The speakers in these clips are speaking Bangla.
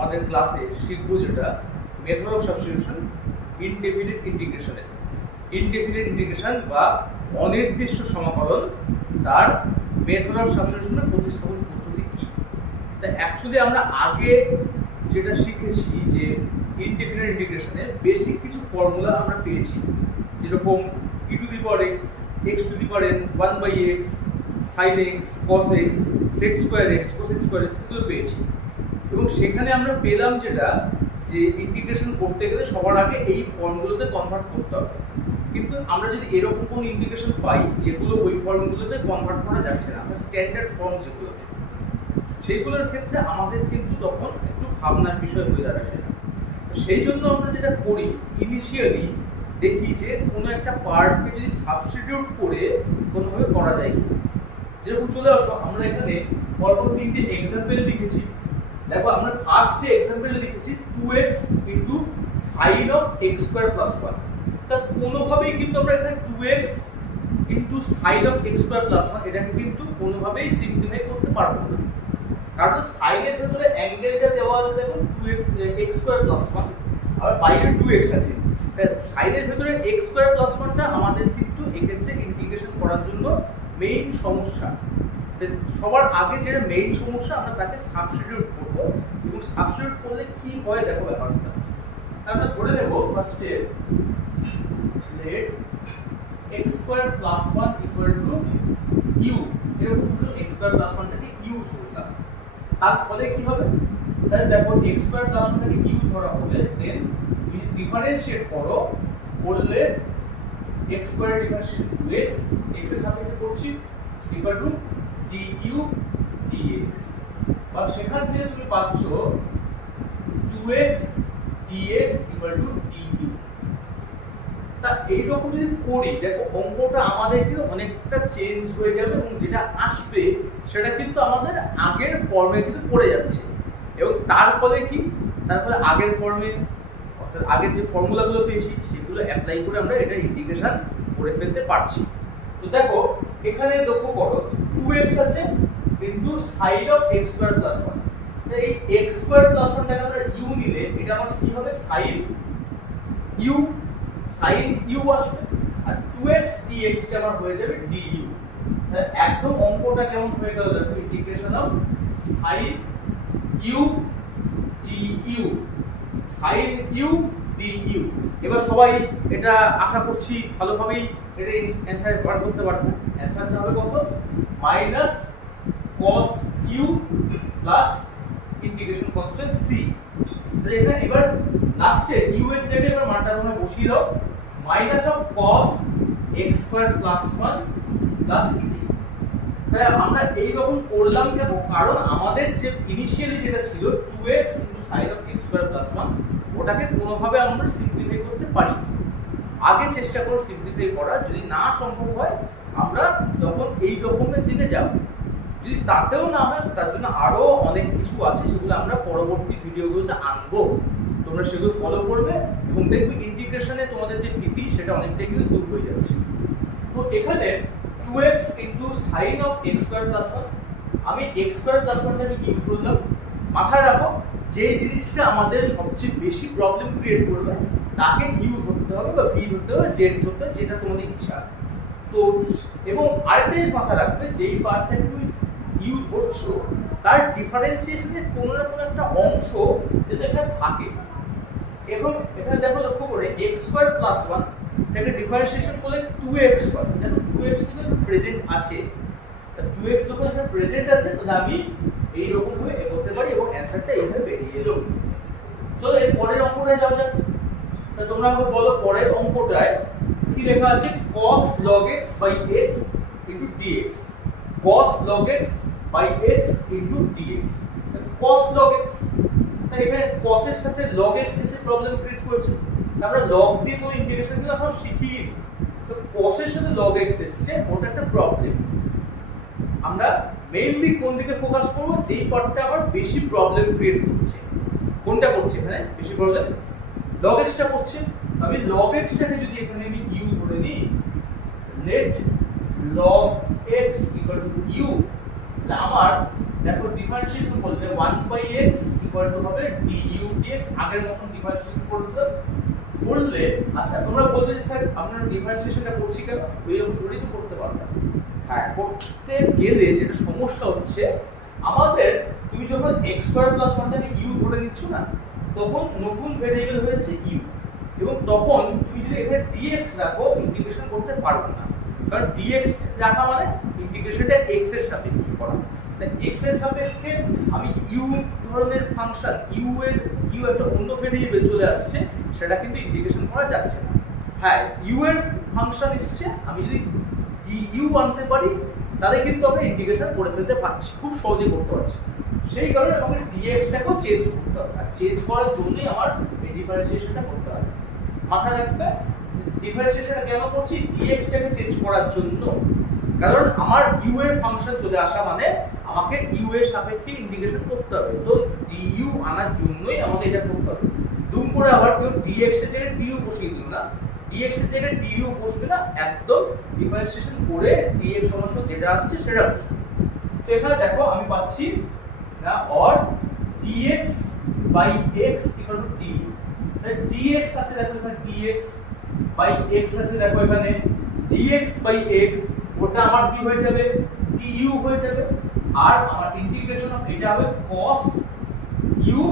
আমাদের ক্লাসে শিখবো যেটা মেথড অফ সাবস্টিটিউশন ইনডেফিনিট ইন্টিগ্রেশনের। ইনডেফিনিট ইন্টিগ্রেশন বা অনির্দিষ্ট সমাকলন, তার মেথড অফ সাবস্টিটিউশনের প্রতিস্থাপন পদ্ধতি কি। তা অ্যাকচুয়ালি আমরা আগে যেটা শিখেছি যে ইনডেফিনিট ইন্টিগ্রেশনের বেসিক কিছু ফর্মুলা আমরা পেয়েছি, যেরকম e to the power x, x two the power n, 1/x, sin x, cos x, sec square x, cos square x এগুলো পেয়েছি। এবং সেখানে আমরা পেলাম যেটা যে ইন্টিগ্রেশন করতে গেলে সবার আগে এই ফর্মগুলোতে কনভার্ট করতে হবে। কিন্তু আমরা যদি এরকম কোনো ইন্টিগ্রেশন পাই যেগুলো ওই ফর্মগুলোতে কনভার্ট করা যাচ্ছে না, স্ট্যান্ডার্ড ফর্ম যেগুলোতে, সেইগুলোর ক্ষেত্রে আমাদের কিন্তু তখন একটু ভাবনার বিষয় হয়ে দাঁড়ায়। সেই জন্য আমরা যেটা করি, ইনিশিয়ালি দেখি যে কোনো একটা পার্টকে যদি সাবস্টিটিউট করে কোনোভাবে করা যায়। যেরকম চলে আসো, আমরা এখানে পরপর তিনটে এক্সাম্পল লিখেছি। দেখো আমরা ফার্স্ট যে এক্সাম্পলটা লিখেছি 2x into sin of x square plus 1। তা কোনোভাবেই কিন্তু আমরা এখানে 2x into sin of x square plus 1 এটাকে কিন্তু কোনোভাবেই সিম্পলিফাই করতে পারবো না, কারণ sin এর ভিতরে অ্যাঙ্গেলটা দেওয়া আছে দেখুন 2x স্কয়ার প্লাস 1, আর বাইরে 2x আছে। তাই sin এর ভিতরে x স্কয়ার প্লাস 1টা আমাদের কিন্তু এক্ষেত্রে ইন্টিগ্রেশন করার জন্য মেইন সমস্যা। সবার আগে যেটা মেইন সমস্যা আমরা তাকে সাবস্টিটিউট করব, এবং সাবস্টিটিউট করলে কি হয় দেখো ব্যাপারটা। আমরা ধরে নেব ফার্স্টে let x square plus 1 equal to u, এরকম হলো x স্কয়ার প্লাস 1টাকে u ধরলাম। তার ফলে কি হবে, তাহলে দেখো x স্কয়ার প্লাস 1টাকে u ধরা হবে, দেন ডিফারেন্সিয়েট করো, করলে x square differentiate 2x, x এর সাপেক্ষে করছি, ইকুয়াল টু du dx, বা সেখান থেকে তুমি পাচ্ছ 2x dx equal to du। তা এইরকম যদি করি, দেখো অঙ্কটা আমাদের কিন্তু অনেকটা চেঞ্জ হয়ে যাবে, এবং যেটা আসবে সেটা কিন্তু আমাদের আগের ফর্মে কিন্তু পড়ে যাচ্ছে। এবং তার ফলে কি, তার ফলে আগের ফর্মে অর্থাৎ আগের যে ফর্মুলাগুলো পেয়েছি সেগুলো অ্যাপ্লাই করে আমরা এটা ইন্টিগ্রেশন করে ফেলতে পারছি। তো দেখো এখানে লক্ষ্য করো 2x আছে into sin of x square plus 1। তাই এই x স্কয়ার প্লাস 1টাকে আমরা u নিলে এটা আমার কি হবে, sin u আসবে, আর 2x dx কে আমার হয়ে যাবে du। তাহলে একদম অঙ্কটা কেমন হয়ে গেল দেখো, integration of sin u du, sin u du। এবার সবাই এটা আশা করছি ভালোভাবেই এটা অ্যানসার বার করতে পারবে। অ্যানসারটা হবে কত, minus cos u plus integration constant c। তাহলে এখানে এবার লাস্টে u এর জায়গায় এবার মানটা তোমরা বসিয়ে দাও, minus of cos x square plus 1 plus c। তাই আমরা এই রকম করলাম কেন, কারণ আমাদের যে ইনিশিয়ালি যেটা ছিল 2x sin of x square plus 1 ওটাকে কোনোভাবে আমরা সিম্পলিফাই করতে পারি। আগে চেষ্টা করো সিম্পলিফাই করার, যদি না সম্ভব হয় আমরা তখন এই রকমের দিকে যাব। যদি তাতেও না হয় তার জন্য আরো অনেক কিছু আছে, সেগুলো আমরা পরবর্তী ভিডিওগুলোতে আনবো, তোমরা সেগুলো ফলো করবে এবং দেখবে ইন্টিগ্রেশনে তোমাদের যে ভীতি সেটা অনেকটাই কিন্তু দূর হয়ে যাচ্ছে। তো এখানে 2x sin of x square plus 1, আমি x স্কয়ার প্লাস 1টাকে ইউজ করলাম। মাথায় রাখো যে জিনিসটা আমাদের সবচেয়ে বেশি প্রবলেম ক্রিয়েট করবে তাকে ইউ ধরতে হবে বা ভি ধরতে হবে, জেড ধরতে হবে, যেটা তোমাদের ইচ্ছা। তো এবং আরেকটা জিনিস মাথায় রাখবে, যেই পার্টটাকে তুমি ইউ ধরছো তার ডিফারেন্সিয়েশনের কোনো না কোনো একটা অংশ যেটা এখানে থাকে। এবং এখানে দেখো লক্ষ্য করে x স্কয়ার প্লাস 1 এটাকে ডিফারেন্সিয়েশন করলে 2x হয়, দেখো 2x কিন্তু প্রেজেন্ট আছে। তা 2x যখন এখানে প্রেজেন্ট আছে তাহলে আমি এই রকম ভাবে এগোতে পারি এবং অ্যানসারটা এইভাবে বেরিয়ে এলো। চলো এর পরের অঙ্কটায় যাওয়া যাক। তা তোমরা আমাকে বলো পরের অঙ্কটায় কি লেখা আছে, cos log x by x into dx, cos log x by x into dx। cos log x, তাই এখানে cos এর সাথে log x এসে প্রবলেম ক্রিয়েট করেছে। আমরা log দিয়ে কোনো ইন্টিগ্রেশন কিন্তু এখন শিখিনি, তো cos এর সাথে log x এসেছে, ওটা একটা প্রবলেম। আমরা মেইনলি কোন দিকে ফোকাস করব, যেই পার্টটা আবার বেশি প্রবলেম ক্রিয়েট করছে। কোনটা করছে এখানে বেশি প্রবলেম, log x টা করছে। আমি log x টাকে যদি এখানে আমি u ধরে নিই, let log x equal to u, তাহলে আমার দেখো ডিফারেন্সিয়েশন বলতে 1/x ইকুয়াল টু হবে du dx, আগের মতন ডিফারেন্সিয়েশন করলে আচ্ছা তোমরা বলতে যে স্যার আপনারা ডিফারেন্সিয়েশনটা করছি কেন, ওইরকম করেই তো করতে পারবে। হ্যাঁ, করতে গেলে যেটা সমস্যা হচ্ছে আমাদের, তুমি যখন x স্কয়ার প্লাস 1 টাকে u ধরে নিচ্ছ না, তখন নতুন ভেরিয়েবল হয়েছে u, এবং তখন তুমি যদি এখানে dx রাখো ইন্টিগ্রেশন করতে পারবে না, কারণ dx রাখা মানে ইন্টিগ্রেশনটা x এর সাপেক্ষে করা। তাই x এর সাপেক্ষে আমি u ধরনের ফাংশন, u একটা অন্য ভেরিয়েবল চলে আসছে, সেটা কিন্তু ইন্টিগ্রেশন করা যাচ্ছে না। হ্যাঁ, u এর ফাংশন এসছে, আমি যদি du আনতে পারি তাহলে কিন্তু আমরা ইন্টিগ্রেশন করে ফেলতে পারছি, খুব সহজে করতে পারছি। সেই কারণে আমাকে dx টাকেও চেঞ্জ করতে হবে, আর চেঞ্জ করার জন্যই আমার এই ডিফারেন্সিয়েশনটা করতে হবে। মাথায় রাখবে ডিফারেন্সিয়েশনটা কেন করছি, dx টাকে চেঞ্জ করার জন্য, কারণ আমার u এর ফাংশন চলে আসা মানে আমাকে u এর সাপেক্ষে ইন্টিগ্রেশন করতে হবে, তো du আনার জন্যই আমাকে এটা করতে হবে। দুম করে আবার কেউ dx এর জায়গায় du বসিয়ে দিও না, dx এর জায়গায় du বসবে না, একদম ডিফারেন্সিয়েশন করে dx সমান যেটা আসছে সেটা বসবে। তো এখানে দেখো আমি পাচ্ছি না or dx by x equal to du, তাই dx আছে দেখো এখানে dx by x আছে দেখো এখানে dx by x, ওটা আমার কি হয়ে যাবে du হয়ে যাবে, আর আমার ইন্টিগ্রেশন অফ এটা হবে cos u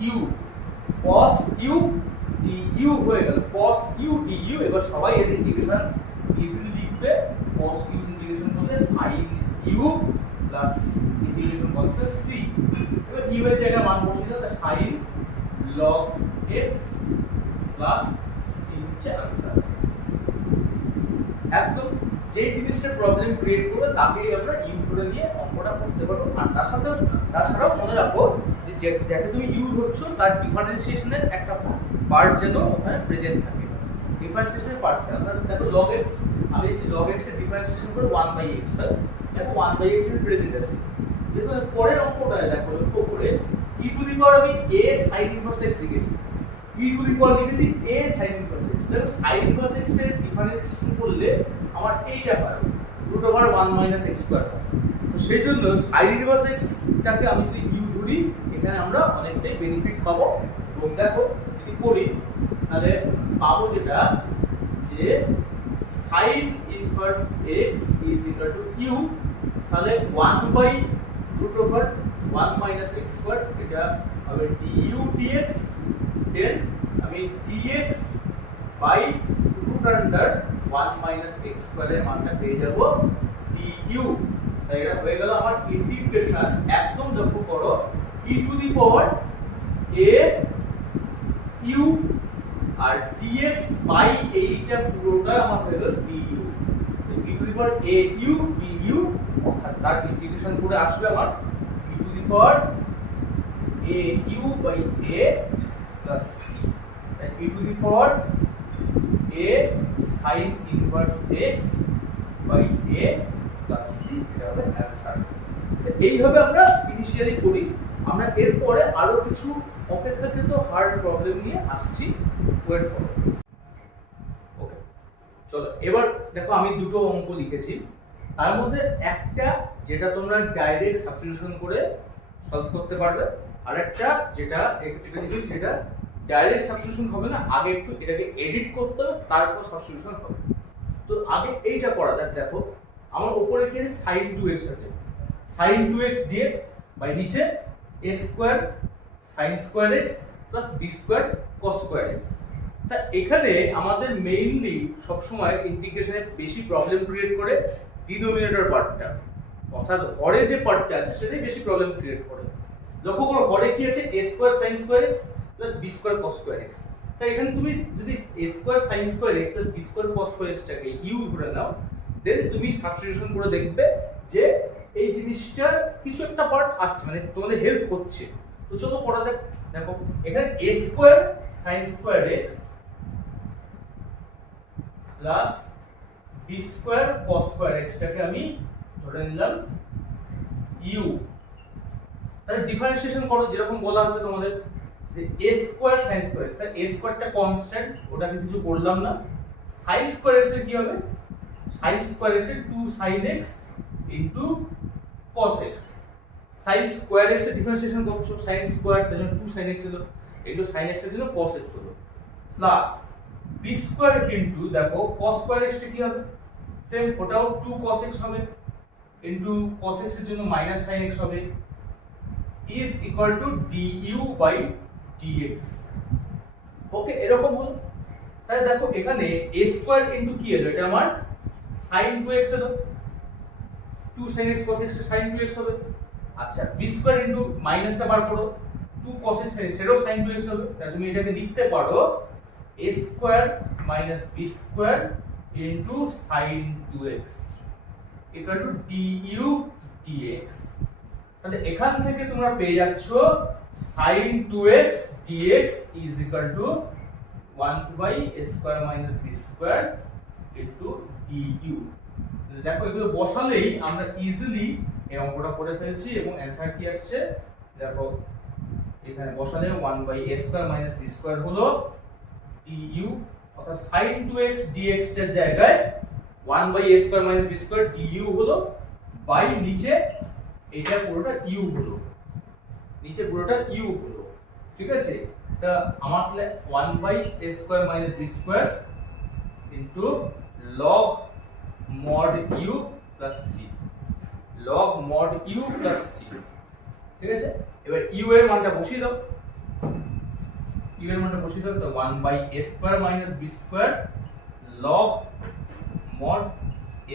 du, cos u du হয়ে গেল, cos u du। এবার সবাই এর ইন্টিগ্রেশন ইজিলি লিখবে, cos u ইন্টিগ্রেশন করলে sin u প্লাস ইন্টিগ্রেশন করছে c, এবার u এর জায়গায় মান বসিয়ে দাও, তাহলে sin log x plus c হচ্ছে आंसर। একদম যে জিনিসটা প্রবলেম ক্রিয়েট করবে তাকেই আমরা ইউ করে নিয়ে অঙ্কটা করতে পারবো। আর তাছাড়াও মনে রাখো যে যাকে তুমি ইউ ধরছো তার ডিফারেন্সিয়েশনের একটা পার্ট যেন ওখানে প্রেজেন্ট থাকে, ডিফারেন্সিয়েশনের পার্টটা। দেখো log x, আমি এই log x এর ডিফারেন্সিয়েশন করে 1/x হয়, দেখো 1/x এর প্রেজেন্ট আছে। যেহেতু পরের অঙ্কটা দেখো লক্ষ্য করে e টু দি পাওয়ার আমি a sin ইনভার্স x লিখেছি, e টু দি পাওয়ার লিখেছি a sin ইনভার্স x, দেখো sin ইনভার্স x এর ডিফারেন্সিয়েশন করলে আমার এইটা হয় √1 - x স্কয়ার। তো সেই জন্য sin ইনভার্স x টাকে আমি যদি u ধরি, এখানে আমরা অনেকটাই বেনিফিট পাবো। এবং দেখো যদি করি তাহলে পাবো যেটা যে sin ইনভার্স x = u, তাহলে 1/√1 - x স্কয়ার, এটা হবে du dx, দেন আমি dx বাই √1 - x স্কয়ারের মানটা পেয়ে যাব du। তাই এটা হয়ে গেল আমার ইন্টিগ্রেশন, একদম লক্ষ্য করো e to the power a u আর dx বাই এইটা পুরোটা আমার হয়ে গেল du। তো e to the power a u du, অর্থাৎ তার ইন্টিগ্রেশন করে আসবে আমার e to the power a u by a plus c, তাই e to the power a sin inverse x by a plus c, এটা হবে आंसर। এইভাবে আমরা ইনিশিয়ালি করি, আমরা এরপরে আরো কিছু অপেক্ষাকৃত হার্ড প্রবলেম নিয়ে আসছি, ওয়েট করো। ওকে চলো, এবার দেখো আমি দুটো অঙ্ক লিখেছি, তার মধ্যে একটা যেটা তোমরা ডাইরেক্ট সাবস্টিটিউশন করে সলভ করতে পারবে, আর একটা যেটা লিখেছি সেটা ডাইরেক্ট সাবস্টিটিউশন হবে না, আগে একটু এটাকে এডিট করতে হবে তারপর সাবস্টিটিউশন হবে। তো আগে এইটা করা যাক। দেখো আমার উপরে কি আছে sin 2x আছে, sin 2x dx বাই নিচে a square sin square x plus b square cos square x। তা এখানে আমাদের মেইনলি সব সময় ইন্টিগ্রেশনে বেশি প্রবলেম ক্রিয়েট করে ডিনোমিনেটর পার্টটা, অর্থাৎ হরে যে পার্টটা আছে সেটাই বেশি প্রবলেম ক্রিয়েট করে। লক্ষ্য করো হরে কি আছে a square sin square x plus b square cos square x। তাই এখানে তুমি যদি a square sin square x plus b square cos square x টাকে u ধরে নাও, দেন তুমি সাবস্টিটিউশন করে দেখবে যে এই জিনিসটার কিছু একটা পার্ট আসছে, মানে তোমাদের হেল্প হচ্ছে। তো চলো করা যাক। দেখো এখানে a square sin square x plus b square cos square x টাকে আমি ধরে নিলাম u। তাহলে ডিফারেন্সিয়েশন করো যেরকম বলা হচ্ছে তোমাদের যে a square sin square x, তাহলে a স্কয়ারটা কনস্ট্যান্ট, ওটাকে কিছু করলাম না। sin স্কয়ার x এর কি হবে, sin স্কয়ার x এর 2 sin x cos x, sin square x এর ডিফারেন্সিয়েশন করছো, sin স্কয়ার তার জন্য 2 sin x হলো, একটু sin x এর জন্য cos x হলো, প্লাস b স্কয়ার ইনটু দেখো cos স্কয়ার x টা কি হবে, সেম ওটাও 2 cos x হবে ইনটু cos x এর জন্য মাইনাস sin x হবে, is equal to du by dx। Okay, এরকম হলো। তাহলে দেখো এখানে a স্কয়ার ইনটু কি হলো, এটা আমার sin 2x হলো, 2 sin x cos x sin 2x হবে। আচ্ছা b স্কয়ার ইনটু মাইনাসটা বার করো, 2 cos x সেটাও sin 2x হবে। তাহলে তুমি এটাকে লিখতে পারো a square minus b square into sin 2x equal to du dx। তাহলে এখান থেকে তোমরা পেয়ে যাচ্ছ sin 2x dx is equal to 1 by a square minus b square into du। দেখো এগুলো বসালেই আমরা ইজিলি এই অঙ্কটা করে ফেলছি এবং অ্যানসার কি আসছে দেখো, এখানে বসালে 1 by a square minus b square হলো du, অর্থাৎ sin 2x dx এর জায়গায় 1 by a square minus b square du হলো, বাই নিচে এটা পুরোটা u হলো, নিচে পুরোটা u হলো, ঠিক আছে। তা আমার তাহলে 1 by a square minus b square into log mod u plus c, log mod u plus c, ঠিক আছে। এবার u এর মানটা বসিয়ে দাও, u এর মানটা বসিয়ে দাও, তো 1 by a square minus b square log mod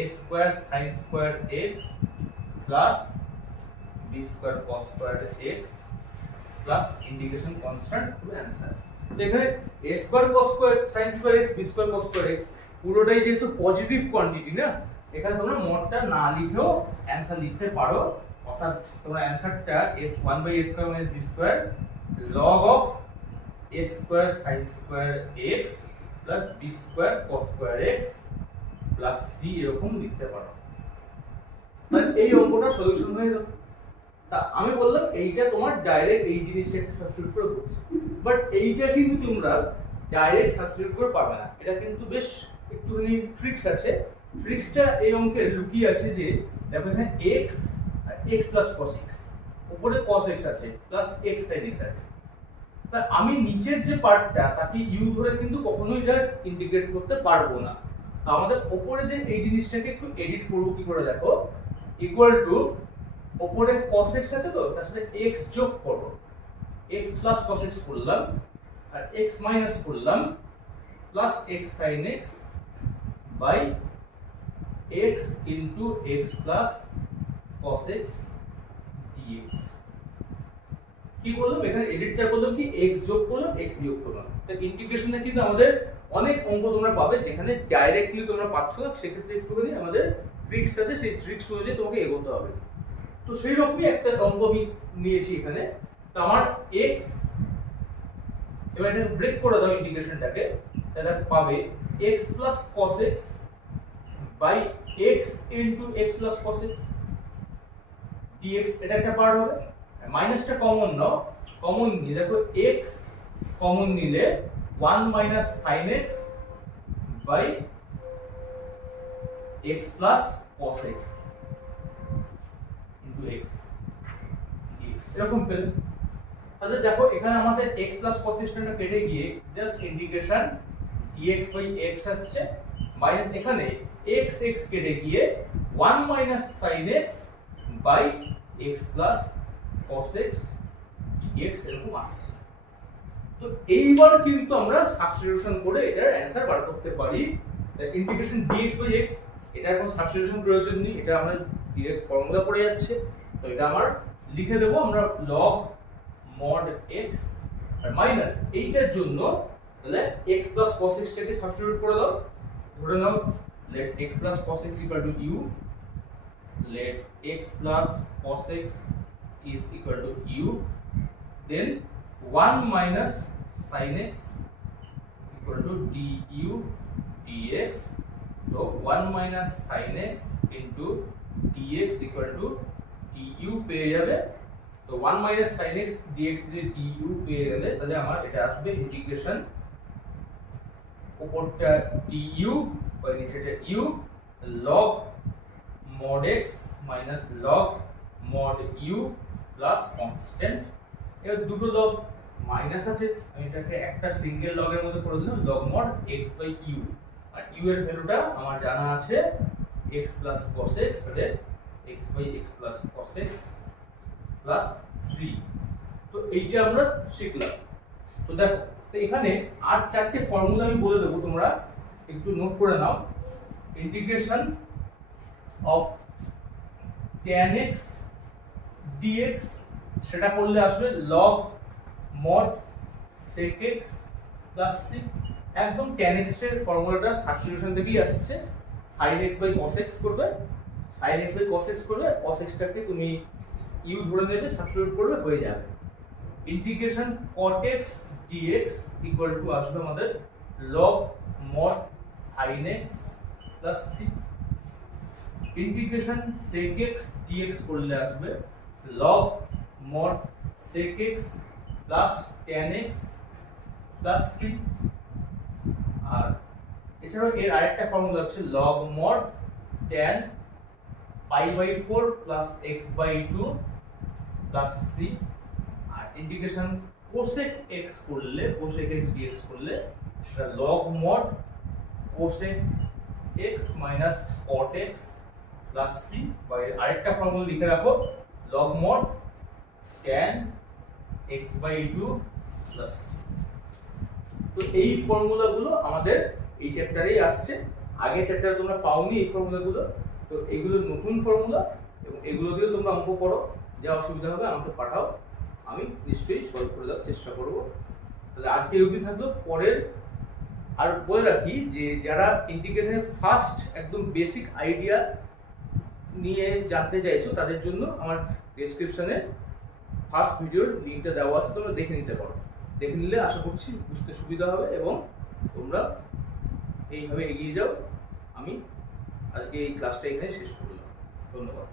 a square sin square x plus b square cos square x plus integration constant to answer। তো এখানে a square cos square sin square x b square cos square x পুরোটাই যেহেতু পজিটিভ কোয়ান্টিটি না, এখানে তোমরা মডটা না লিখেও অ্যানসার লিখতে পারো, অর্থাৎ তোমরা অ্যানসারটা s1 by a square minus b square log of a square sin square x plus b square cos square x plus c এরকম লিখতে পারো। মানে এই অঙ্কটা সলিউশন হয়ে গেল। তা আমি বললাম এইটা তোমার ডাইরেক্ট এই জিনিসটাকে সাবস্টিটিউট করে করছে, বাট এইটা কিন্তু তোমরা ডাইরেক্ট সাবস্টিটিউট করে পাবে না, এটা কিন্তু বেশ একটুখানি ট্রিক্স আছে। ট্রিক্সটা এই অঙ্কে লুকিয়ে আছে যে দেখো এখানে x আর x plus cos x, উপরে cos x আছে প্লাস x sin x আছে, তা আমি নিচের যে পার্টটা তাকে u ধরে কিন্তু কখনোই এটা ইন্টিগ্রেট করতে পারবো না। তো আমাদের উপরে যে এই জিনিসটাকে একটু এডিট করব কি করে দেখো, ইকুয়াল টু উপরে cos x আছে তো তার সাথে x যোগ করো, x plus cos x করলাম আর x মাইনাস করলাম plus x sin x by x into x plus cos x dx। কি করলাম এখানে এডিটটা করলাম কি x যোগ করলাম x বিয়োগ করলাম। তো ইন্টিগ্রেশনে কিন্তু আমাদের অনেক অঙ্ক তোমরা পাবে যেখানে ডাইরেক্টলি তোমরা পাচ্ছ না, সেক্ষেত্রে একটুখানি আমাদের ট্রিক্স আছে, সেই ট্রিক্স অনুযায়ী তোমাকে এগোতে হবে। তো সেই রকমই একটা অঙ্ক আমি নিয়েছি এখানে। তো আমার x, এবার এটা ব্রেক করে দাও ইন্টিগ্রেশনটাকে, তাহলে পাবে x plus cos x by x into x plus cos x dx, এটা একটা পার্ট হবে। মাইনাসটা কমন নাও, কমন নিয়ে দেখো x কমন নিলে 1 minus sin x by x plus cos x into x dx, এরকম পেলে। তাহলে দেখো এখানে আমাদের x plus cos x টা কেটে গিয়ে just integration dx by x আসছে, মাইনাস এখানে x x কেটে গিয়ে 1 minus sin x by x plus cos x dx এরকম আসছে। তো এইবার কিন্তু আমরা সাবস্টিটিউশন করে এটার অ্যানসার বার করতে পারি। ইন্টিগ্রেশন dx by x, এটার কোনো সাবস্টিটিউশন প্রয়োজন নেই, এটা আমরা ডাইরেক্ট ফর্মুলা পড়ে যাচ্ছে। তো এটা আমার লিখে দেব আমরা log mod x আর মাইনাস এইটার জন্য তাহলে x plus cos x টাকে সাবস্টিটিউট করে দাও, ধরে নাও let x plus cos x equal to u, let x plus cos x is equal to u, then 1 minus sin x equal to du dx, so 1 minus sin x into dx equal to du পেয়ে যাবে। তো 1 minus sin x dx যে du পেয়ে গেলে তাহলে আমার এটা আসবে ইন্টিগ্রেশন উপরটা du আর নিচেটা u log mod x minus log mod u plus constant. এবার দুটো লগ মাইনাস আছে, আমি এটাকে একটা সিঙ্গেল লগের মধ্যে করে দিলাম, লগ মড x/u, আর u এর ভ্যালুটা আমার জানা আছে x প্লাস cos x, তাহলে x/x plus cos x plus c। তো এইটা আমরা শিখলাম। তো দেখো, তো এখানে আর চারটে ফর্মুলা আমি বলে দেবো, তোমরা একটু নোট করে নাও। Integration of tan x dx, সেটা করলে আসবে log mod sec x plus c। একদম tan x এর ফর্মুলাটা সাবস্টিটিউশন থেকেই আসছে, sin x by cos x করবে, sin x by cos x করবে, cos x টাকে তুমি u ধরে নেবে, সাবস্টিটিউট করবে, হয়ে যাবে। Integration cot x dx equal to আসবে আমাদের log mod sin x plus c। Integration sec x dx করলে আসবে log mod sec x plus tan x plus c। আর এছাড়াও এর আরেকটা ফর্মুলা হচ্ছে log mod tan pi/4 plus x/2 plus c। আর ইন্টিগ্রেশন cosec x করলে, cosec x dx করলে সেটা log mod cosec x minus cot x plus c। বা এর আরেকটা ফর্মুলা লিখে রাখো, log mod tan x/2 plus c। তো এই ফর্মুলাগুলো আমাদের এই চ্যাপ্টারেই আসছে, আগের চ্যাপ্টারে তোমরা পাওনি এই ফর্মুলাগুলো। তো এইগুলো নতুন ফর্মুলা, এবং এগুলো দিয়ে তোমরা অঙ্ক করো, যা অসুবিধা হবে আমাকে পাঠাও, আমি নিশ্চয়ই সলভ করে দেওয়ার চেষ্টা করব। তাহলে আজকে এই অবধি থাকলো। পরের আর বলে রাখি যে যারা ইন্টিগ্রেশনের ফার্স্ট একদম বেসিক আইডিয়া নিয়ে জানতে চাইছো, তাদের জন্য আমার ডেসক্রিপশনে ফার্স্ট ভিডিওর লিঙ্কটা দেওয়া আছে, তোমরা দেখে নিতে পারো। দেখে নিলে আশা করছি বুঝতে সুবিধা হবে এবং তোমরা এইভাবে এগিয়ে যাও। আমি আজকে এই ক্লাসটা এখানে শেষ করলাম। ধন্যবাদ।